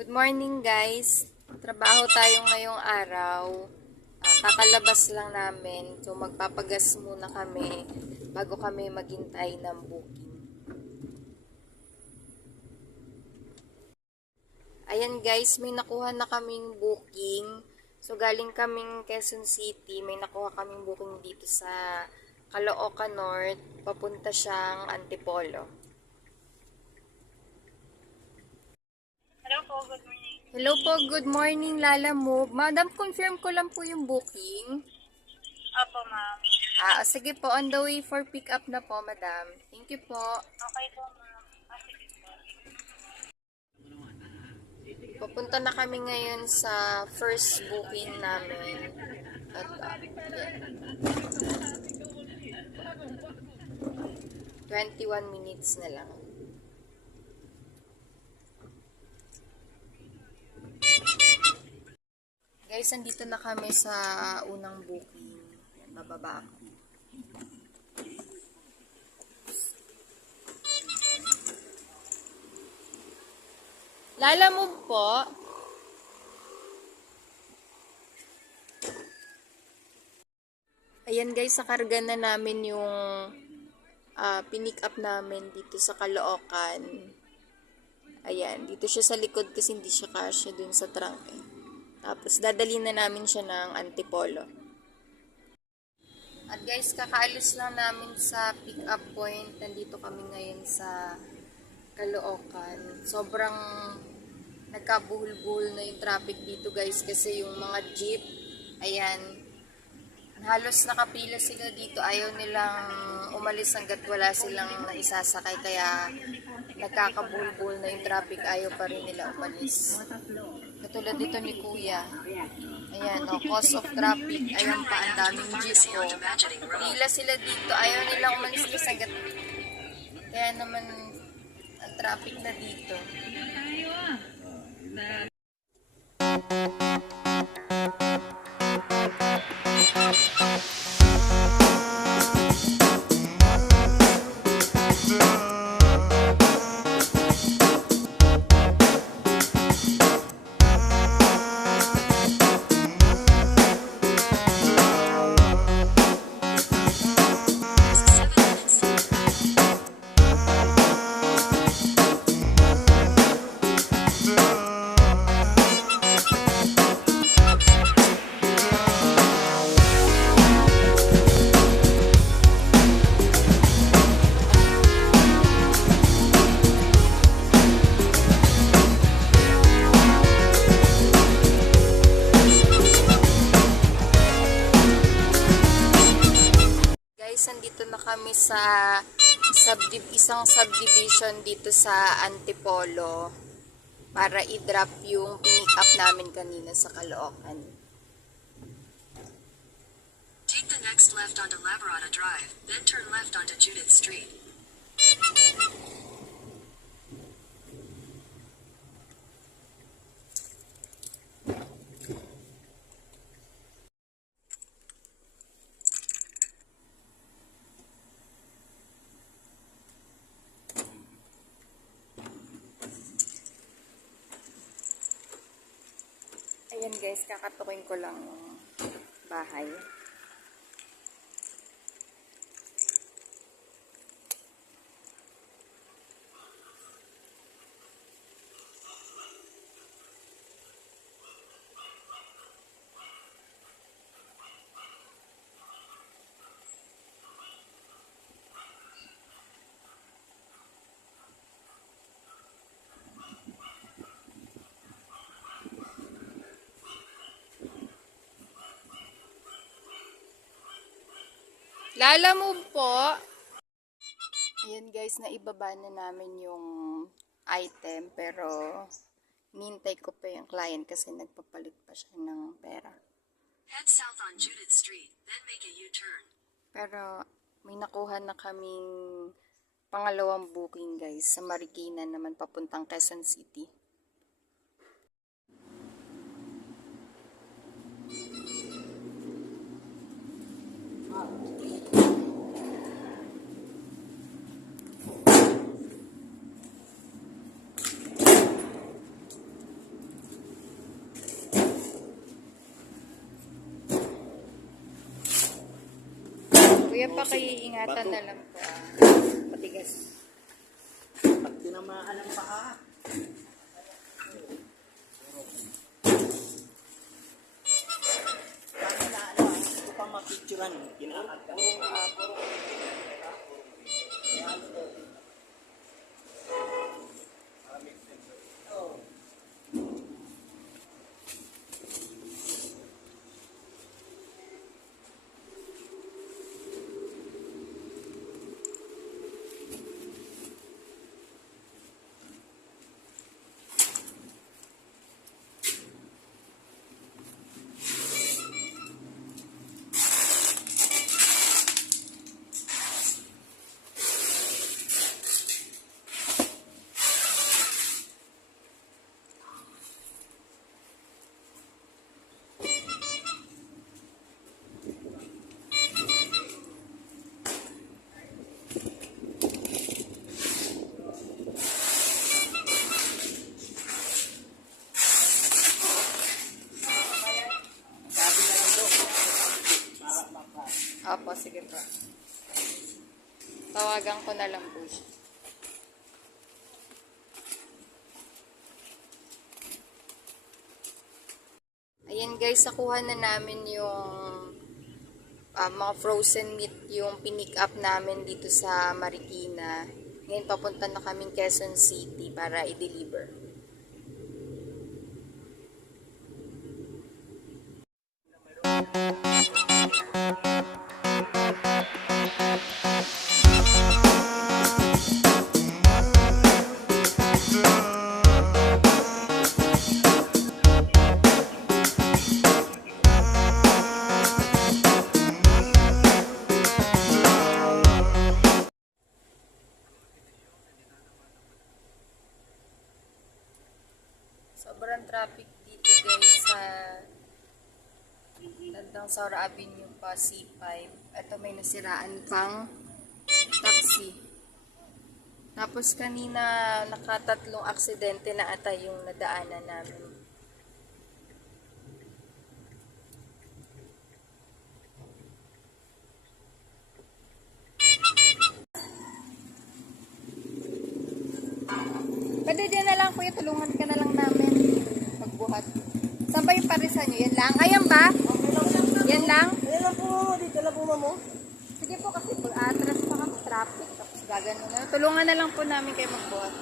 Good morning guys. Trabaho tayo ngayong araw. Kakalabas lang namin. So magpapagas muna kami bago kami maghintay ng booking. Ayan guys, may nakuha na kaming booking. So galing kaming Quezon City. May nakuha kaming booking dito sa Caloocan North. Papunta siyang Antipolo. Hello po, good morning. Hello po, good morning Lala Move. Madam, confirm ko lang po yung booking. Opo, ma'am. Sige po, on the way for pick up na po, madam. Thank you po. Okay po, ma'am. Sige po. Pupunta na kami ngayon sa first booking namin. At, 21 minutes na lang. Guys, andito na kami sa unang booking. Ayan, bababa ako. Lala Move po. Ayan guys, sakarga na namin yung pinick up namin dito sa Caloocan. Ayan, dito siya sa likod kasi hindi siya kasya dun sa trunk eh. Tapos, dadalhin na namin siya ng Antipolo. At guys, kakaalis lang namin sa pick-up point. Nandito kami ngayon sa Caloocan. Sobrang nagkabuhol-buhol na yung traffic dito guys. Kasi yung mga jeep, ayan, halos nakapila sila dito. Ayaw nilang umalis hanggat wala silang isasakay. Kaya nagkakabuhol-buhol na yung traffic. Ayaw pa rin nila umalis. Katulad dito ni Kuya. Ayan, cause of traffic. Ayan pa, ang daming jeep ko. Pila sila dito. Ayaw nilang umalis kasi hanggat. Kaya naman, ang traffic na dito. Nandito na kami sa isang subdivision dito sa Antipolo para i-drop yung pinick up namin kanina sa Caloocan. Take the next left onto Labrada Drive, then turn left onto Judith Street. Ayan guys, kakatukin ko lang yung bahay. Lala Move po. Ayan guys, naibaba na namin yung item pero hinihintay ko pa yung client kasi nagpapalit pa siya ng pera. Head south on Judith Street, then make a U-turn. Pero may nakuha na kaming pangalawang booking guys sa Marikina naman papuntang Quezon City. Kuya, pakiingatan na lang po. Matigas. Pag tinamaan ang paa. Kaya na ano, ito pang mapicturan. Kinakagat. Opo, sige po. Tawagan ko na lang po siya. Ayan guys, nakuha na namin yung mga frozen meat, yung pinick up namin dito sa Marikina. Ngayon papunta na kaming Quezon City para i-deliver. Sobrang traffic dito guys sa Landang Saura Avenue pa, C5. Ito may nasiraan pang taxi. Tapos kanina nakatatlong aksidente na ata yung nadaanan namin. Pwede din na lang kuya, tulungan ka na lang namin magbuhat. Saan ba yung parisan nyo? Yan lang? Ayan ba? Yan lang? Ayan lang po, dito lang po mamo. Sige po kasi atras pa kami traffic. Tapos gagano na. Tulungan na lang po namin kayo magbuhat.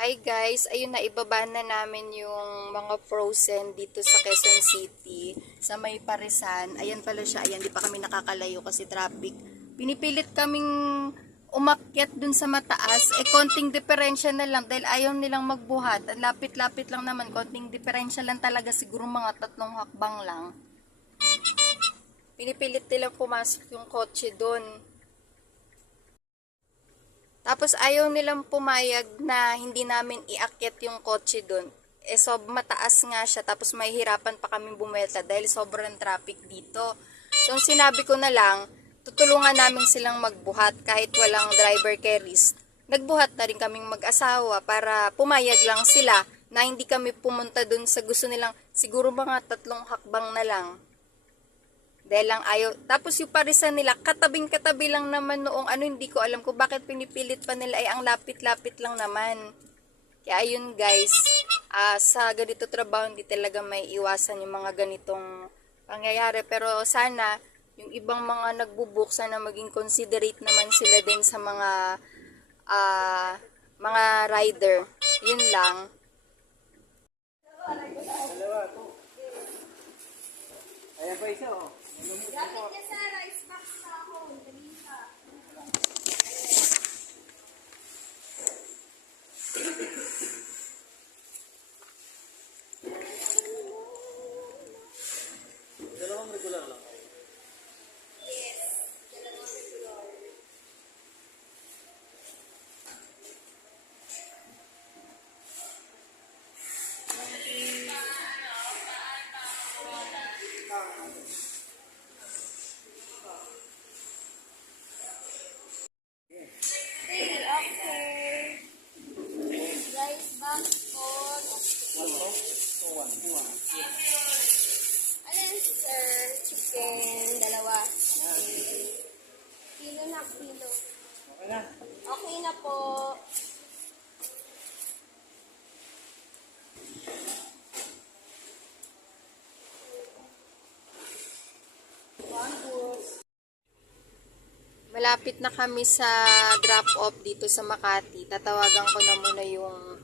Hi guys, ayun na ibaba na namin yung mga frozen dito sa Quezon City sa may Parisan. Ayan pala siya, ayan di pa kami nakakalayo kasi traffic. Pinipilit kaming umakyat dun sa mataas, konting diferensya na lang dahil ayaw nilang magbuhat. Ang lapit-lapit lang naman, konting diferensya lang talaga, siguro mga 3 hakbang lang. Pinipilit nilang pumasok yung kotse dun. Tapos ayaw nilang pumayag na hindi namin iakyat yung kotse doon. Mataas nga siya, tapos may hirapan pa kami bumelta dahil sobrang traffic dito. So sinabi ko na lang, tutulungan namin silang magbuhat kahit walang driver carries. Nagbuhat na rin kaming mag-asawa para pumayag lang sila na hindi kami pumunta doon sa gusto nilang, siguro mga 3 hakbang na lang. Dahil lang ayaw. Tapos yung parisan nila, katabing-katabi lang naman noong hindi ko alam kung bakit pinipilit pa nila ay ang lapit-lapit lang naman. Kaya ayun guys, sa ganito trabaho hindi talaga may iwasan yung mga ganitong pangyayari. Pero sana yung ibang mga nagbubook, sana maging considerate naman sila din sa mga rider. Yun lang. Ayan pa isa oh. Gamit niya sa rice box sa ako. Kanina. Dalawang regular lang kayo. Yes. Dalawang regular. Alin, sir? Chicken, dalawa. Okay. Kilo na, kilo. Okay na. Okay na po. Malapit na kami sa drop-off dito sa Makati. Tatawagan ko na muna yung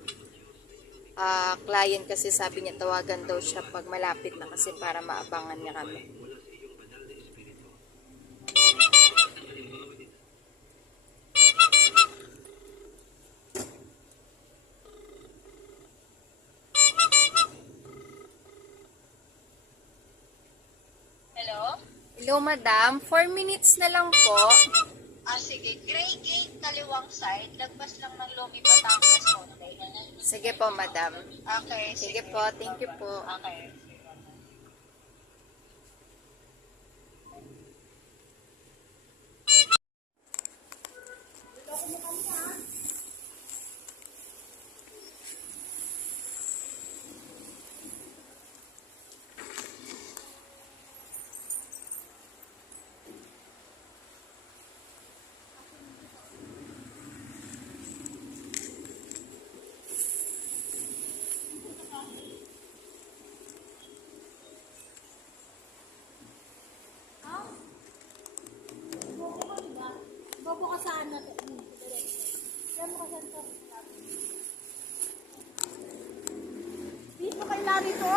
client kasi sabi niya tawagan daw siya pag malapit na kasi para maabangan niya kami. Hello? Hello, madam. 4 minutes na lang po. Sige. Gray Gate, kaliwang side. Lagpas lang ng Lomi, Batangas, Konde. Sige po, madam. Okay, Sige po, thank you po. Okay. Bobo ka saan na to? Diyan mo ka saan to? Dito kay Larry to.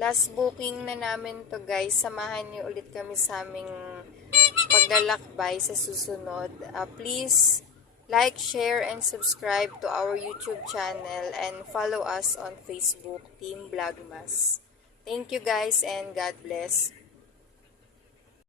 Last booking na namin to guys. Samahan niyo ulit kami sa aming paglalakbay sa susunod. Please like, share, and subscribe to our YouTube channel and follow us on Facebook, Team Vlogmas. Thank you guys and God bless.